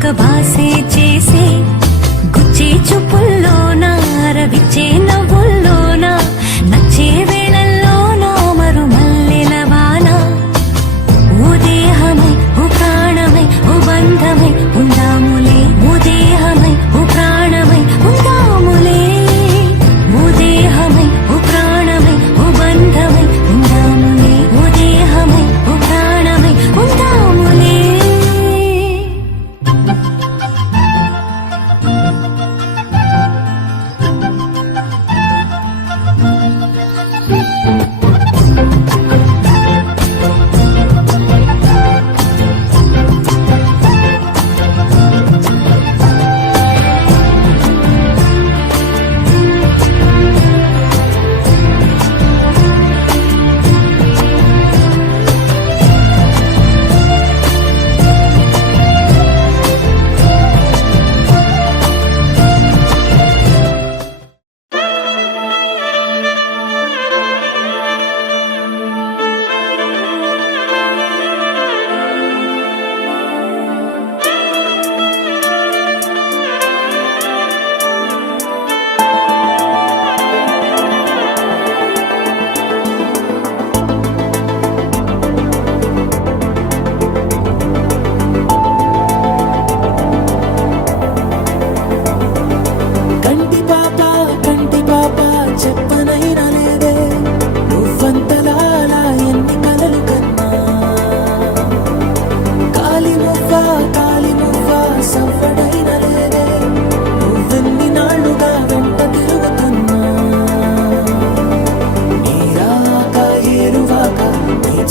ఒక బాసే చేసే గుచ్చే చూపుల్లోన రవిచ్చే నవ్వుల్లోన నచ్చే వేళల్లోన మరు మల్లెల వాన ఓ దేహమై ఓ ప్రాణమై ఓ బంధమై ఉందాములే ఓ దేహమై ఓ ప్రాణమై ఉందాములే ఓ దేహమై ఓ ప్రాణమై ఓ బంధమై ఉందాములే ఓ దేహమై ఓ ప్రాణమై ఉందాములే.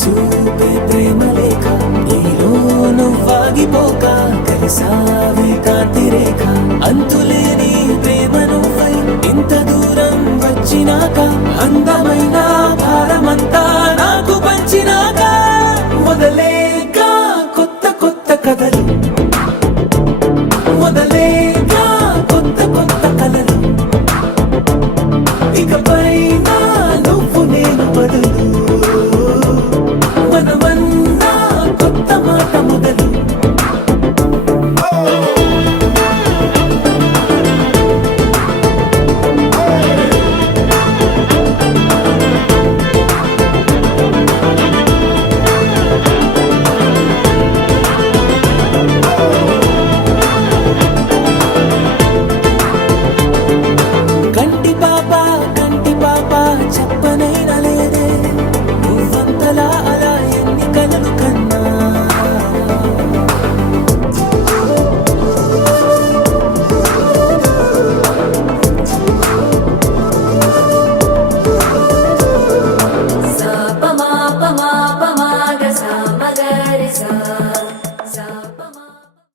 చూపే ప్రేమ లేఖ నీలో నువ్వాగిపోక కలిసావే కాంతి రేఖ అంతులేని ప్రేమ నువ్వై ఇంత దూరం వచ్చినాక అందమైన భారమంతా నాకు పంచినాక మొదలేక కొత్త కొత్త కథలు మొదలేక కొత్త కొత్త కలలు ఇకపై